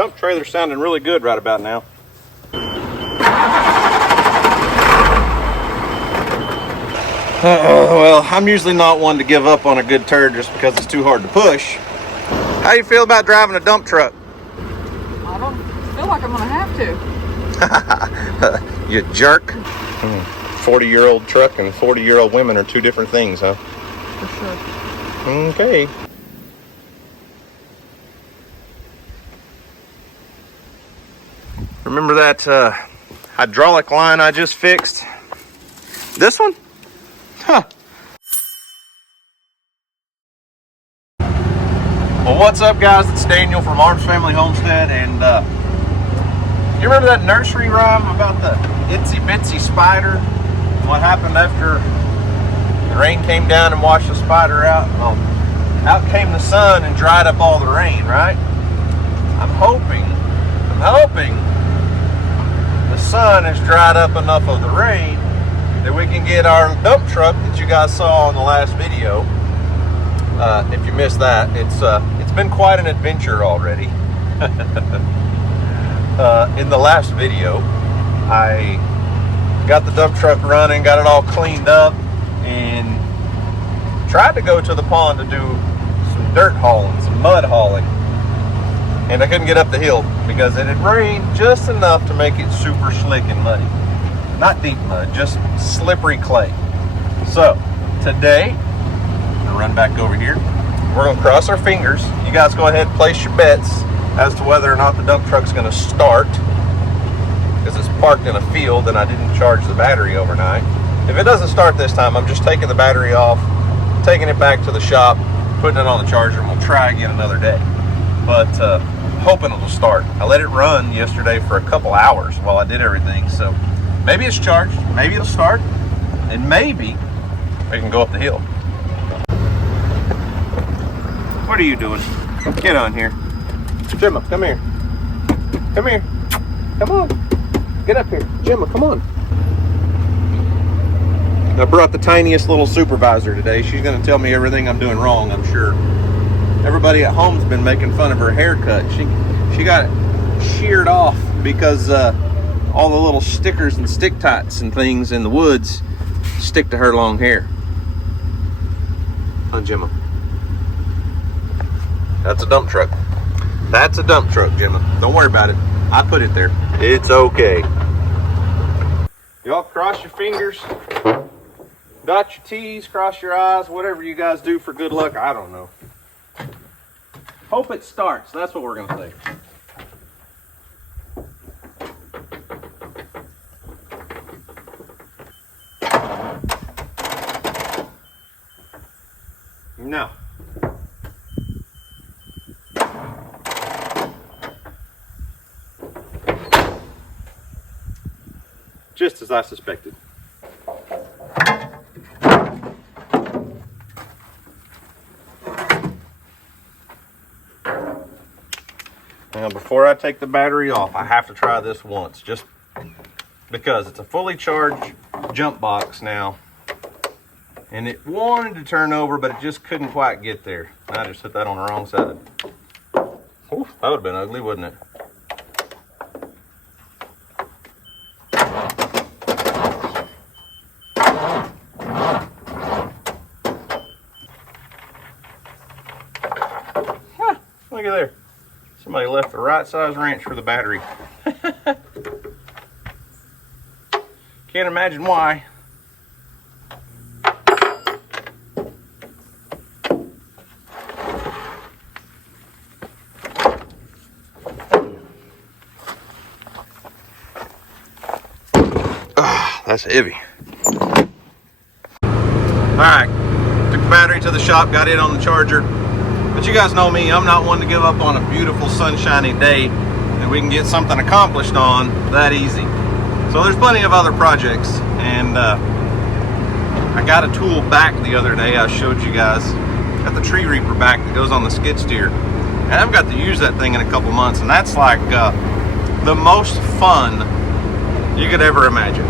dump trailer's sounding really good right about now. Well, I'm usually not one to give up on a good turd just because it's too hard to push. How do you feel about driving a dump truck? I don't feel like I'm gonna have to. You jerk. 40-year-old truck and 40-year-old women are two different things, huh? For sure. Okay. Remember that hydraulic line I just fixed? This one? Huh. Well, what's up, guys? It's Daniel from Arms Family Homestead, and you remember that nursery rhyme about the itsy bitsy spider? What happened after the rain came down and washed the spider out? Well, out came the sun and dried up all the rain, right? I'm hoping the sun has dried up enough of the rain that we can get our dump truck that you guys saw in the last video. If you missed that, it's been quite an adventure already. In the last video, I got the dump truck running, got it all cleaned up, and tried to go to the pond to do some dirt hauling, some mud hauling. And I couldn't get up the hill because it had rained just enough to make it super slick and muddy. Not deep mud, just slippery clay. So, today, I'm gonna run back over here. We're gonna cross our fingers. You guys go ahead and place your bets as to whether or not the dump truck's gonna start, because it's parked in a field and I didn't charge the battery overnight. If it doesn't start this time, I'm just taking the battery off, taking it back to the shop, putting it on the charger, and we'll try again another day. But hoping it'll start. I let it run yesterday for a couple hours while I did everything, so maybe it's charged, maybe it'll start, and maybe we can go up the hill. What are you doing? Get on here. Gemma, come here. Come here. Come on. Get up here. Gemma, come on. I brought the tiniest little supervisor today. She's going to tell me everything I'm doing wrong, I'm sure. Everybody at home's been making fun of her haircut. She got it sheared off because all the little stickers and stick tights and things in the woods stick to her long hair. Huh, Gemma? That's a dump truck. That's a dump truck, Gemma. Don't worry about it. I put it there. It's okay. Y'all cross your fingers, dot your T's, cross your I's, whatever you guys do for good luck. I don't know. Hope it starts. That's what we're going to say. No. Just as I suspected. Now, before I take the battery off, I have to try this once, just because it's a fully charged jump box now. And it wanted to turn over, but it just couldn't quite get there. I just hit that on the wrong side. Oof, that would have been ugly, wouldn't it? Huh, look at there. Somebody left the right size wrench for the battery. Can't imagine why. That's heavy. Alright, took the battery to the shop, got it on the charger. But you guys know me, I'm not one to give up on a beautiful sunshiny day that we can get something accomplished on that easy. So there's plenty of other projects, and I got a tool back the other day I showed you guys. Got the tree reaper back that goes on the skid steer. And I've got to use that thing in a couple months, and that's like the most fun you could ever imagine.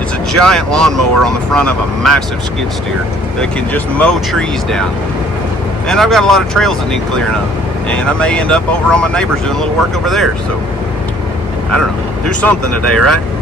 It's a giant lawnmower on the front of a massive skid steer that can just mow trees down. And I've got a lot of trails that need clearing up. and I may end up over on my neighbor's doing a little work over there. So I don't know, do something today, right?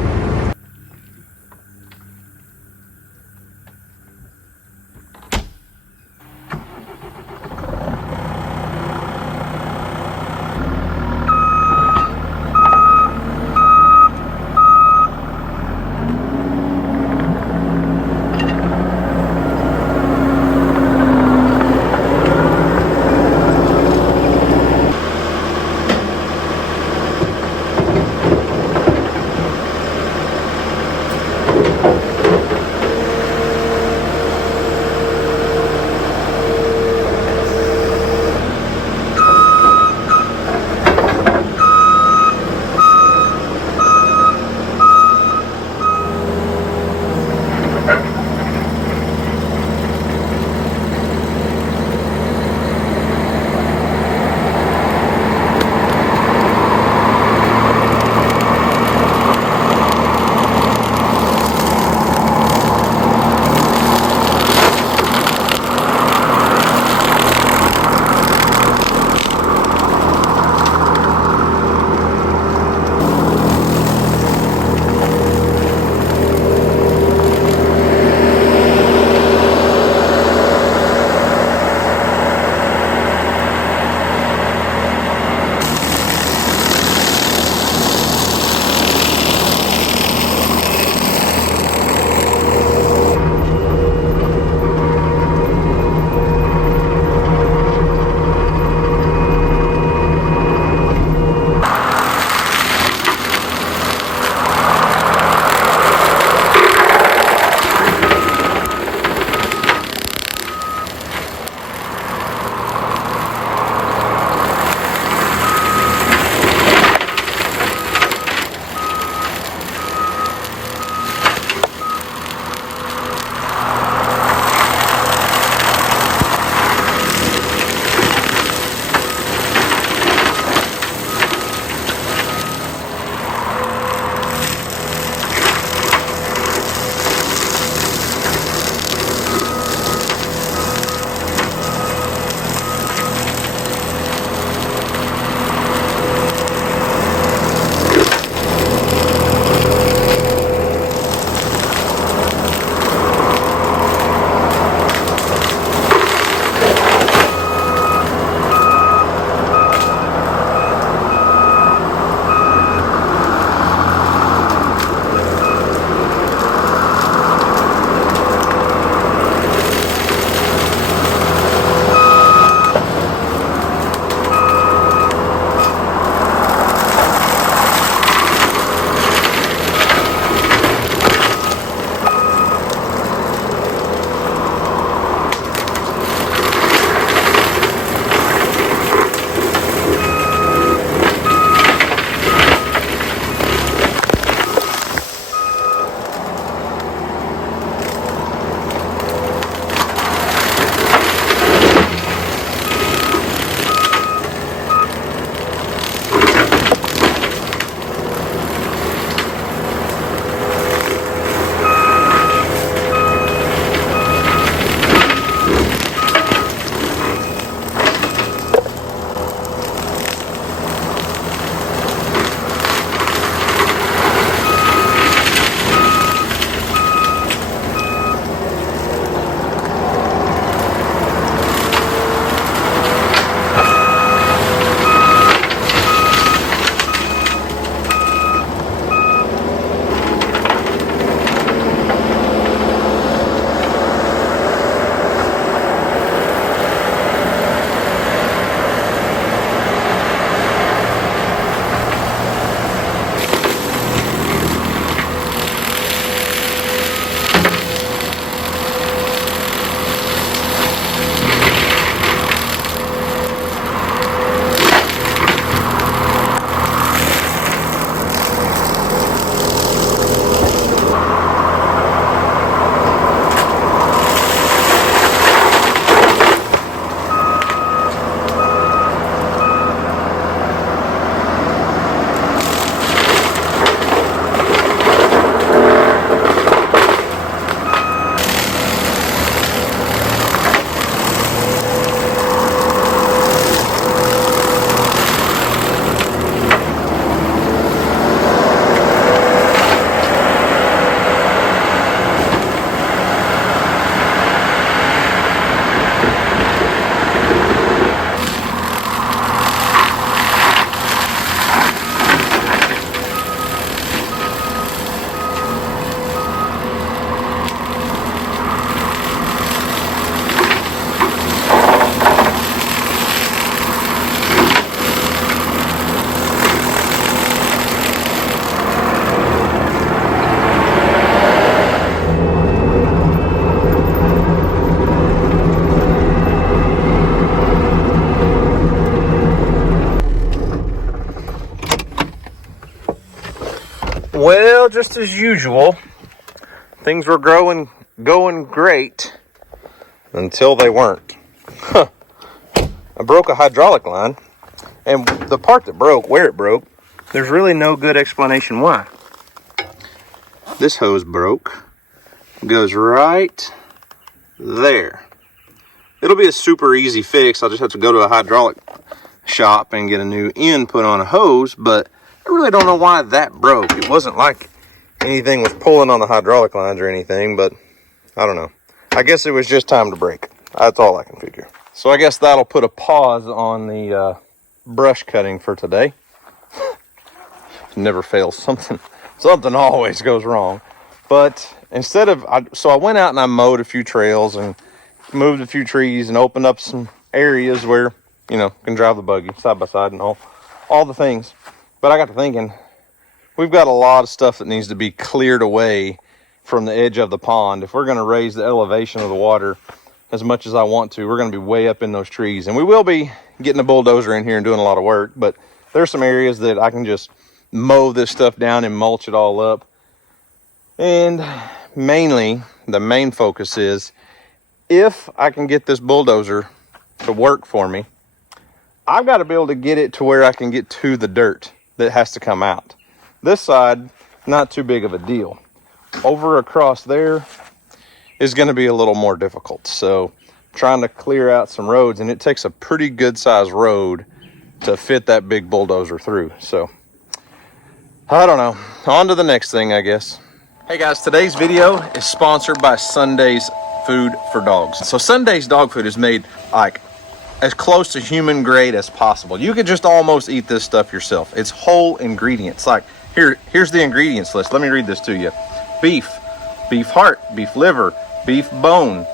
Well, just as usual, things were going great until they weren't. Huh. I broke a hydraulic line, and the part that broke, where it broke, there's really no good explanation why. This hose broke, goes right there. It'll be a super easy fix. I'll just have to go to a hydraulic shop and get a new end put on a hose, but I really don't know why that broke. It wasn't like anything was pulling on the hydraulic lines or anything, but I don't know. I guess it was just time to break. That's all I can figure. So I guess that'll put a pause on the brush cutting for today. Never fails. Something always goes wrong. But instead of, so I went out and I mowed a few trails and moved a few trees and opened up some areas where, you know, can drive the buggy side by side and all the things. But I got to thinking, we've got a lot of stuff that needs to be cleared away from the edge of the pond. If we're going to raise the elevation of the water as much as I want to, we're going to be way up in those trees. And we will be getting a bulldozer in here and doing a lot of work, but there's some areas that I can just mow this stuff down and mulch it all up. And mainly, the main focus is, if I can get this bulldozer to work for me, I've got to be able to get it to where I can get to the dirt that has to come out. This side, not too big of a deal. Over across there is going to be a little more difficult. So trying to clear out some roads, and it takes a pretty good sized road to fit that big bulldozer through. So I don't know. On to the next thing, I guess. Hey guys, today's video is sponsored by Sunday's Food for Dogs. So Sunday's dog food is made like as close to human grade as possible. You could just almost eat this stuff yourself. It's whole ingredients. Like here's the ingredients list. Let me read this to you. Beef, beef heart, beef liver, beef bone,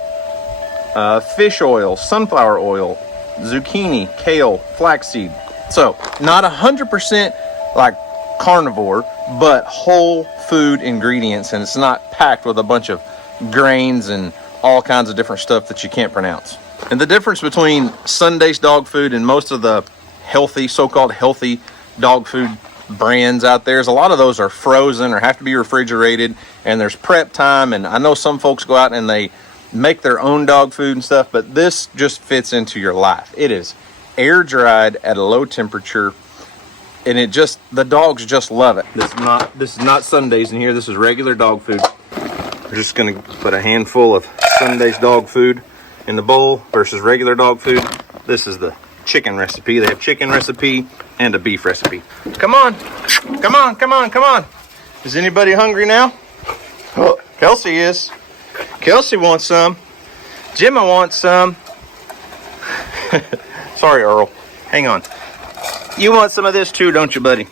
fish oil, sunflower oil, zucchini, kale, flaxseed. So not 100% like carnivore, but whole food ingredients, and it's not packed with a bunch of grains and all kinds of different stuff that you can't pronounce. And the difference between Sunday's dog food and most of the healthy, so-called healthy dog food brands out there is a lot of those are frozen or have to be refrigerated, and there's prep time. And I know some folks go out and they make their own dog food and stuff, but this just fits into your life. It is air dried at a low temperature, and the dogs just love it. This is not Sunday's in here. This is regular dog food. We're just gonna put a handful of Sunday's dog food in the bowl versus regular dog food. This is the chicken recipe. They have chicken recipe and a beef recipe. Come on, come on, come on, come on. Is anybody hungry now? Oh, Kelsey is. Kelsey wants some. Gemma wants some. Sorry, Earl. Hang on. You want some of this too, don't you, buddy?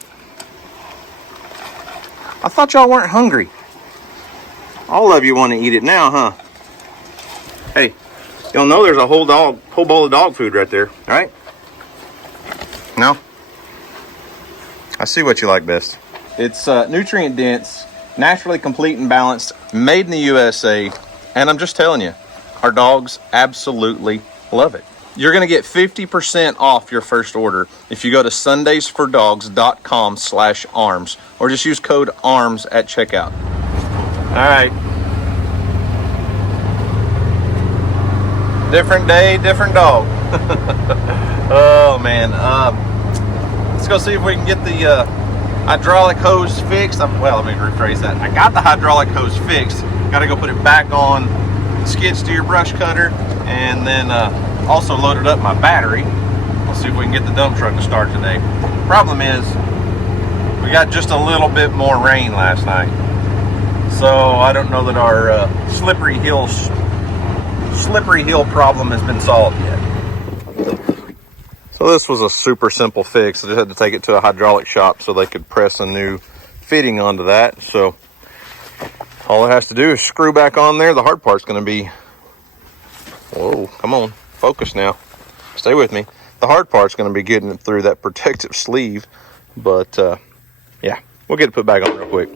I thought y'all weren't hungry. All of you want to eat it now, huh? Hey, y'all know there's a whole bowl of dog food right there, all right? No? I see what you like best. It's nutrient dense, naturally complete and balanced, made in the USA, and I'm just telling you, our dogs absolutely love it. You're going to get 50% off your first order if you go to sundaysfordogs.com/arms, or just use code ARMS at checkout. All right. Different day, different dog. Oh man. Let's go see if we can get the hydraulic hose fixed. Well, let me rephrase that. I got the hydraulic hose fixed. Got to go put it back on skid steer brush cutter, and then also loaded up my battery. Let's see if we can get the dump truck to start today. Problem is, we got just a little bit more rain last night, so I don't know that our slippery hill problem has been solved yet. So this was a super simple fix. I just had to take it to a hydraulic shop so they could press a new fitting onto that. So all it has to do is screw back on there. The hard part's going to be, whoa, come on, focus now. Stay with me. The hard part's going to be getting it through that protective sleeve. But yeah, we'll get it put back on real quick.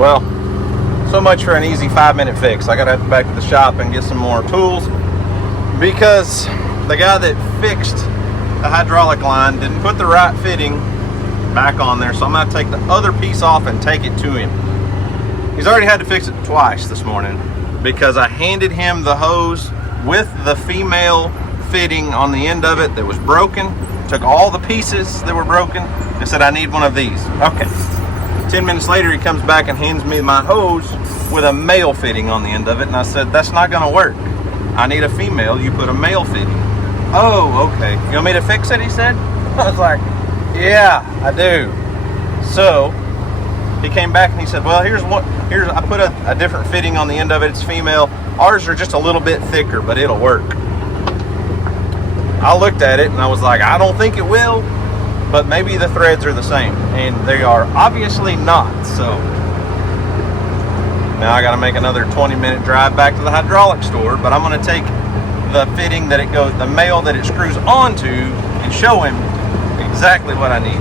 Well, so much for an easy 5-minute fix. I gotta head back to the shop and get some more tools, because the guy that fixed the hydraulic line didn't put the right fitting back on there, so I'm gonna take the other piece off and take it to him. He's already had to fix it twice this morning because I handed him the hose with the female fitting on the end of it that was broken, took all the pieces that were broken and said, I need one of these. Okay. 10 minutes later, he comes back and hands me my hose with a male fitting on the end of it, and I said, that's not gonna work. I need a female, you put a male fitting. Oh, okay. You want me to fix it, he said? I was like, yeah, I do. So he came back and he said, well, I put a different fitting on the end of it. It's female. Ours are just a little bit thicker, but it'll work. I looked at it and I was like, I don't think it will, but maybe the threads are the same, and they are obviously not. So now I got to make another 20-minute drive back to the hydraulic store, but I'm going to take the fitting that it goes, the male that it screws onto, and show him exactly what I need.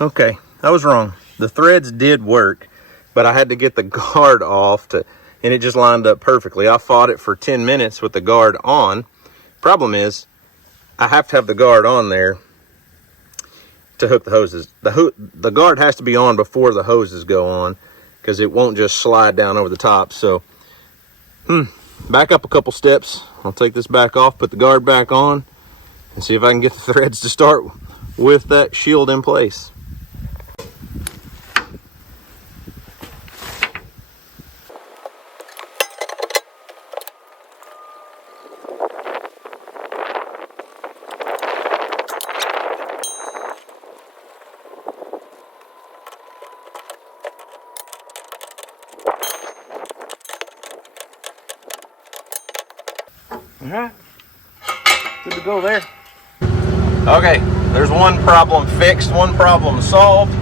Okay, I was wrong. The threads did work, but I had to get the guard off and it just lined up perfectly. I fought it for 10 minutes with the guard on. Problem is, I have to have the guard on there to hook the hoses. The guard has to be on before the hoses go on, because it won't just slide down over the top. So, back up a couple steps. I'll take this back off, put the guard back on, and see if I can get the threads to start with that shield in place. All right, good to go there. Okay, there's one problem fixed, one problem solved.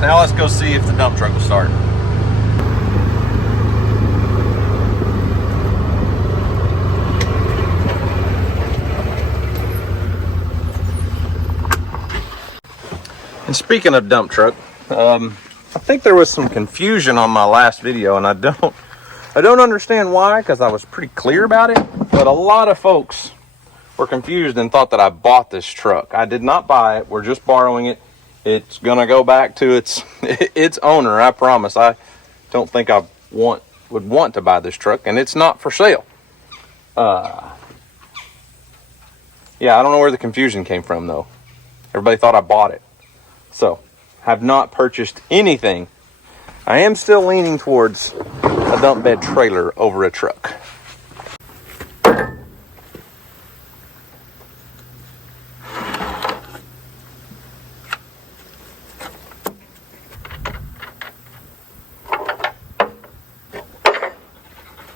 Now let's go see if the dump truck will start. And speaking of dump truck, I think there was some confusion on my last video, and I don't understand why, because I was pretty clear about it, but a lot of folks were confused and thought that I bought this truck. I did not buy it. We're just borrowing it. It's gonna go back to its owner, I promise. I don't think I would want to buy this truck, and it's not for sale. Yeah, I don't know where the confusion came from though. Everybody thought I bought it. So, have not purchased anything. I am still leaning towards a dump bed trailer over a truck.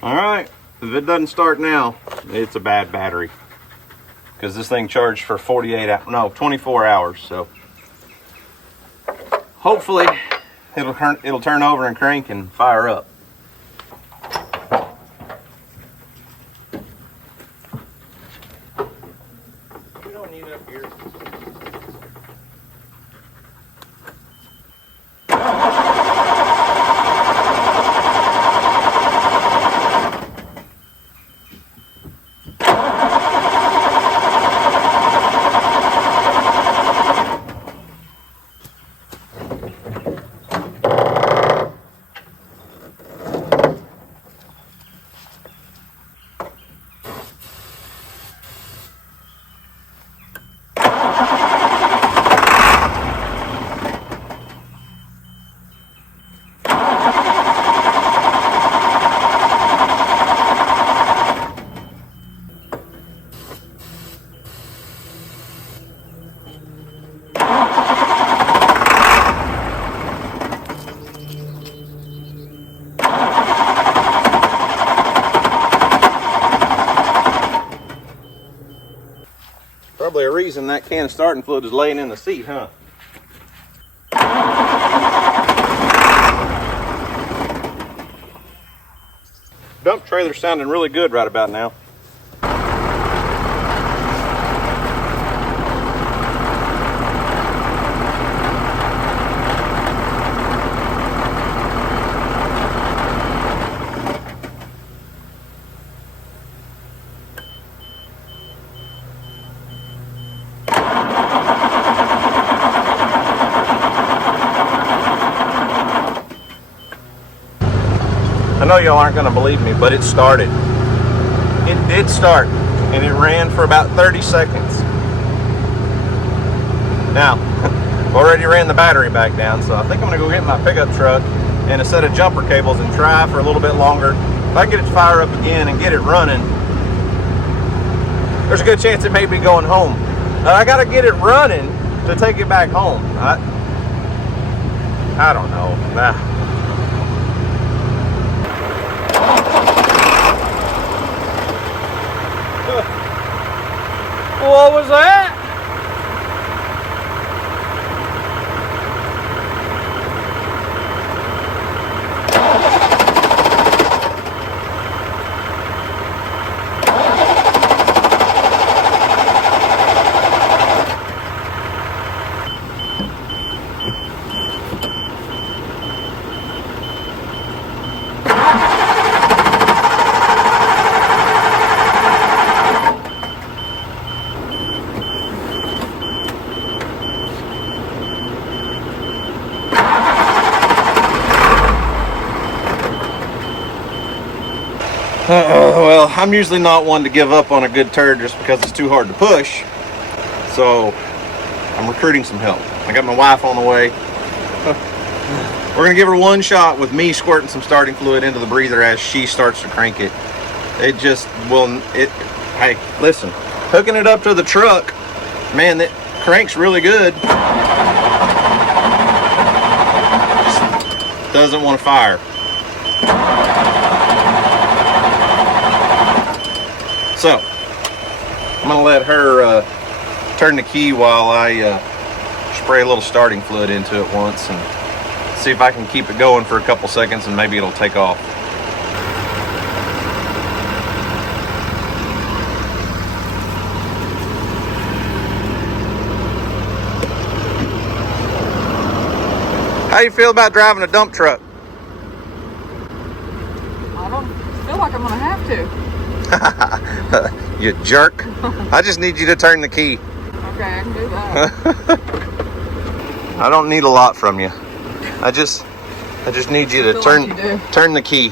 All right, if it doesn't start now, it's a bad battery, because this thing charged for 24 hours. So hopefully it'll turn over and crank and fire up. We don't need it up here. Probably a reason that can of starting fluid is laying in the seat, huh? Dump trailer's sounding really good right about now. I know y'all aren't going to believe me, but it started. It did start, and it ran for about 30 seconds. Now, I've already ran the battery back down, so I think I'm going to go get my pickup truck and a set of jumper cables and try for a little bit longer. If I can get it to fire up again and get it running, there's a good chance it may be going home. I got to get it running to take it back home. I don't know. What was that? Well, I'm usually not one to give up on a good turd just because it's too hard to push. So I'm recruiting some help. I got my wife on the way. We're gonna give her one shot with me squirting some starting fluid into the breather as she starts to crank it. It just will, hey, listen, hooking it up to the truck, man, that cranks really good. Just doesn't want to fire. So, I'm gonna let her turn the key while I spray a little starting fluid into it once and see if I can keep it going for a couple seconds and maybe it'll take off. How you feel about driving a dump truck? I don't feel like I'm gonna have to. You jerk. I just need you to turn the key. Okay, I can do that. I don't need a lot from you. I just need you to turn the key.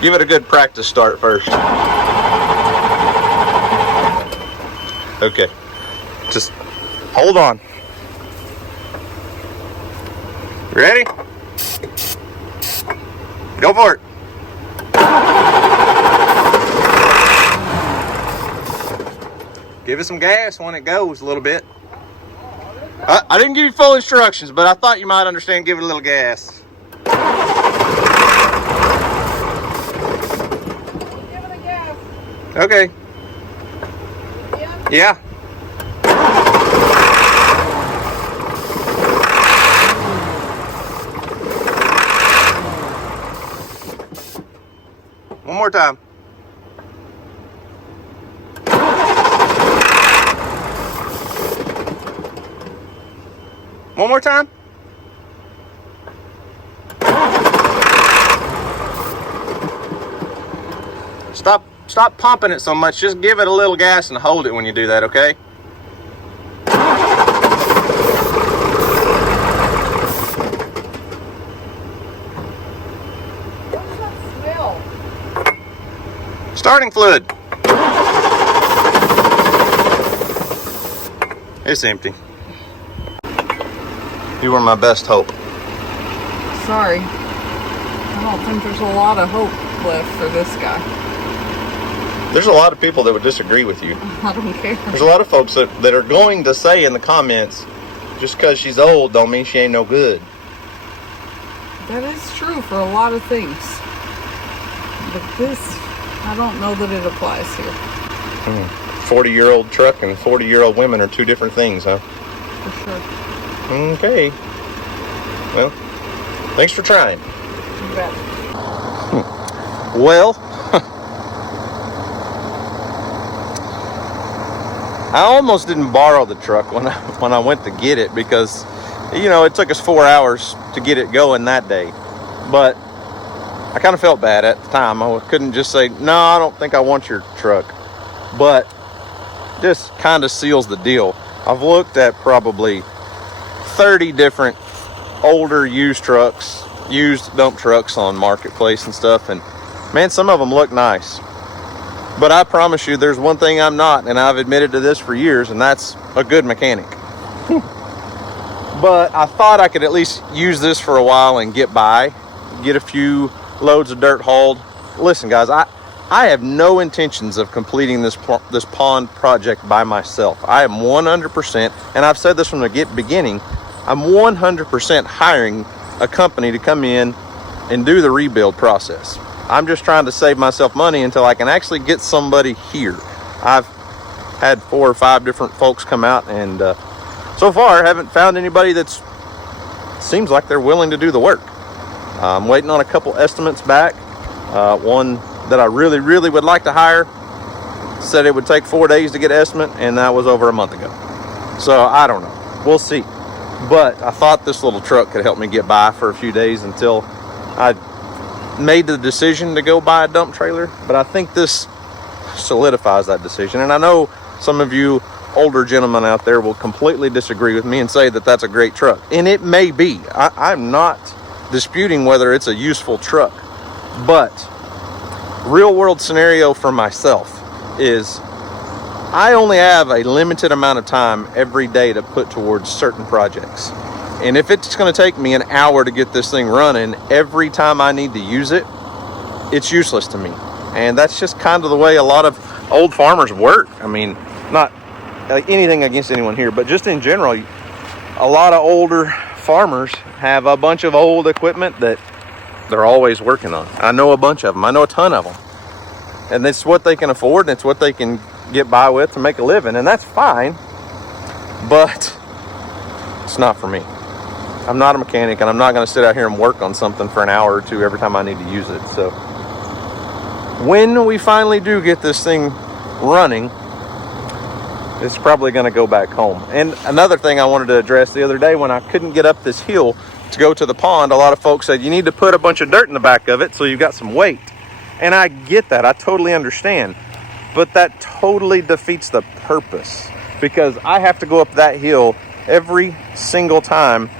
Give it a good practice start first. Okay. Just hold on. Ready? Go for it. Give it some gas when it goes a little bit. I didn't give you full instructions, but I thought you might understand. Give it a little gas. Give it a gas. Okay. Yeah. One more time. One more time. Stop pumping it so much. Just give it a little gas and hold it when you do that, okay? What's that smell? Starting fluid. It's empty. You were my best hope. Sorry. I don't think there's a lot of hope left for this guy. There's a lot of people that would disagree with you. I don't care. There's a lot of folks that are going to say in the comments, just because she's old don't mean she ain't no good. That is true for a lot of things. But this, I don't know that it applies here. 40-year-old truck and 40-year-old women are two different things, huh? For sure. Okay. Well, thanks for trying. You bet. Well, I almost didn't borrow the truck when I went to get it because, you know, it took us 4 hours to get it going that day. But I kind of felt bad at the time. I couldn't just say, no, I don't think I want your truck. But this kind of seals the deal. I've looked at probably 30 different older used trucks, used dump trucks on Marketplace and stuff, and man, some of them look nice. But I promise you, there's one thing I'm not, and I've admitted to this for years, and that's a good mechanic. But I thought I could at least use this for a while and get by, get a few loads of dirt hauled. Listen, guys, I have no intentions of completing this pond project by myself. I am 100%, and I've said this from the beginning, I'm 100% hiring a company to come in and do the rebuild process. I'm just trying to save myself money until I can actually get somebody here. I've had 4 or 5 different folks come out, and so far haven't found anybody that's seems like they're willing to do the work. I'm waiting on a couple estimates back. One that I really would like to hire said it would take 4 days to get an estimate, and that was over a month ago. So I don't know, we'll see. But I thought this little truck could help me get by for a few days until I made the decision to go buy a dump trailer. But I think this solidifies that decision. And I know some of you older gentlemen out there will completely disagree with me and say that that's a great truck. And it may be. I'm not disputing whether it's a useful truck. But real world scenario for myself is I only have a limited amount of time every day to put towards certain projects. And if it's going to take me an hour to get this thing running every time I need to use it, it's useless to me. And that's just kind of the way a lot of old farmers work. I mean, not like anything against anyone here, but just in general, a lot of older farmers have a bunch of old equipment that they're always working on. I know a bunch of them. I know a ton of them. And it's what they can afford, and it's what they can get by with to make a living, and that's fine, but it's not for me. I'm not a mechanic, and I'm not going to sit out here and work on something for an hour or two every time I need to use it. So when we finally do get this thing running, it's probably going to go back home. And another thing I wanted to address the other day, when I couldn't get up this hill to go to the pond, a lot of folks said you need to put a bunch of dirt in the back of it so you've got some weight. And I get that. I totally understand. But that totally defeats the purpose, because I have to go up that hill every single time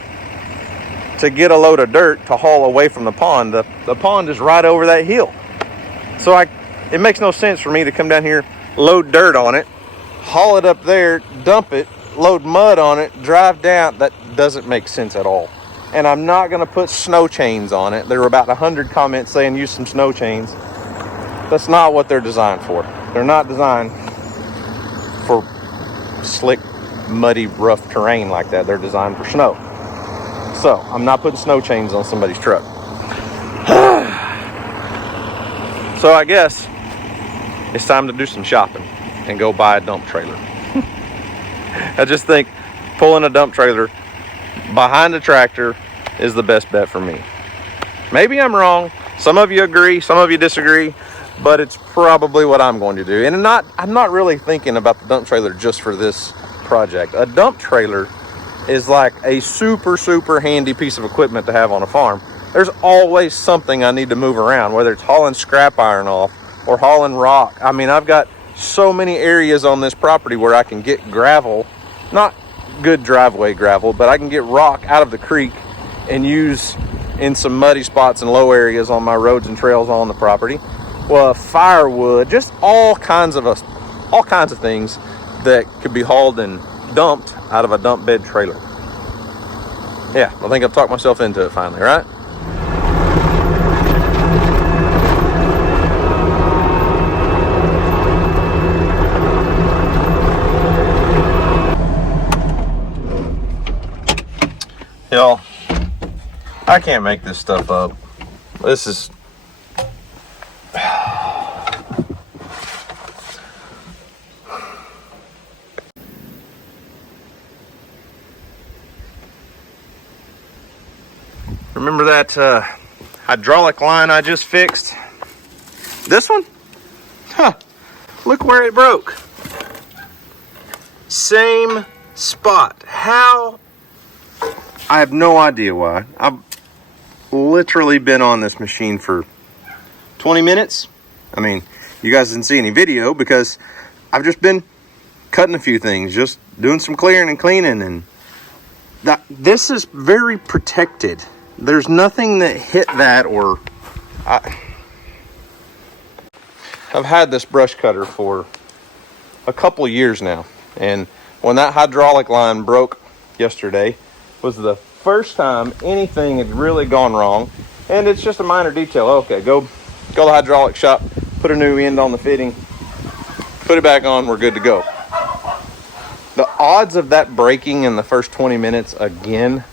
to get a load of dirt to haul away from the pond. The pond is right over that hill. So it makes no sense for me to come down here, load dirt on it, haul it up there, dump it, load mud on it, drive down. That doesn't make sense at all. And I'm not going to put snow chains on it. There were about 100 comments saying use some snow chains. That's not what they're designed for. They're not designed for slick, muddy, rough terrain like that. They're designed for snow. So I'm not putting snow chains on somebody's truck. So I guess it's time to do some shopping and go buy a dump trailer. I just think pulling a dump trailer behind a tractor is the best bet for me. Maybe I'm wrong. Some of you agree, some of you disagree, but it's probably what I'm going to do. And I'm not really thinking about the dump trailer just for this project. A dump trailer is like a super handy piece of equipment to have on a farm. There's always something I need to move around, whether it's hauling scrap iron off or hauling rock. I mean, I've got so many areas on this property where I can get gravel, not good driveway gravel, but I can get rock out of the creek and use in some muddy spots and low areas on my roads and trails on the property. Well, firewood, just all kinds of things that could be hauled and dumped out of a dump bed trailer. Yeah, I think I've talked myself into it finally, right? Y'all, I can't make this stuff up. This is... Remember that hydraulic line I just fixed? This one? Huh. Look where it broke. Same spot. How? I have no idea why. I've literally been on this machine for 20 minutes. I mean, you guys didn't see any video because I've just been cutting a few things, just doing some clearing and cleaning, and this is very protected. There's nothing that hit that, or I've had this brush cutter for a couple years now, and when that hydraulic line broke yesterday was the first time anything had really gone wrong. And it's just a minor detail. Okay, go to the hydraulic shop, put a new end on the fitting, put it back on, we're good to go. The odds of that breaking in the first 20 minutes again,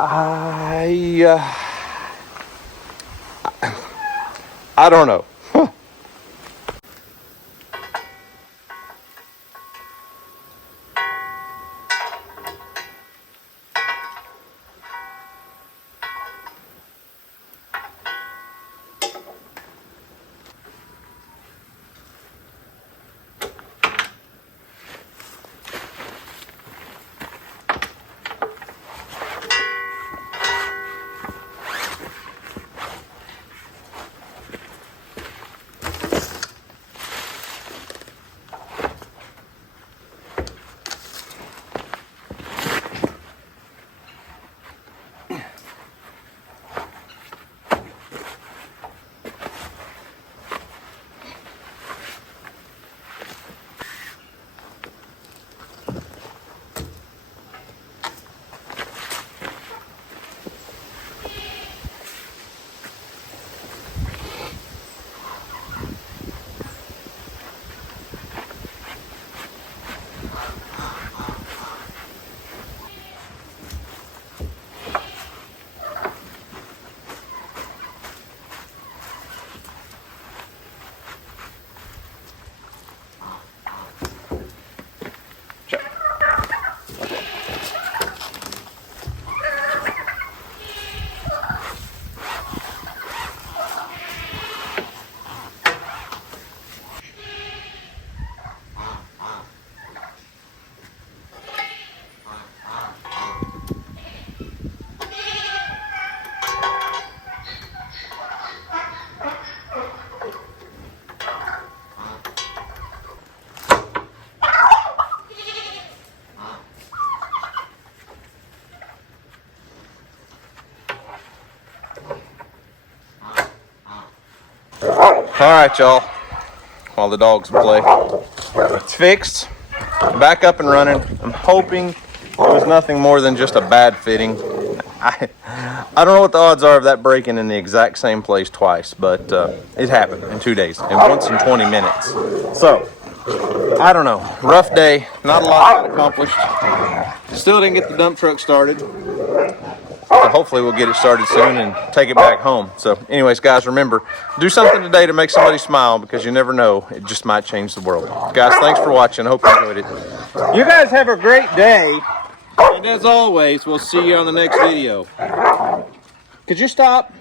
I don't know. All right, y'all, while the dogs play, it's fixed, back up and running. I'm hoping it was nothing more than just a bad fitting. I don't know what the odds are of that breaking in the exact same place twice, but it happened in 2 days, and once in 20 minutes. So, I don't know, rough day, not a lot got accomplished. Still didn't get the dump truck started. So hopefully we'll get it started soon and take it back home. So anyways, guys, remember, do something today to make somebody smile, because you never know, it just might change the world. Guys, thanks for watching. I hope you enjoyed it. You guys have a great day. And as always, we'll see you on the next video. Could you stop?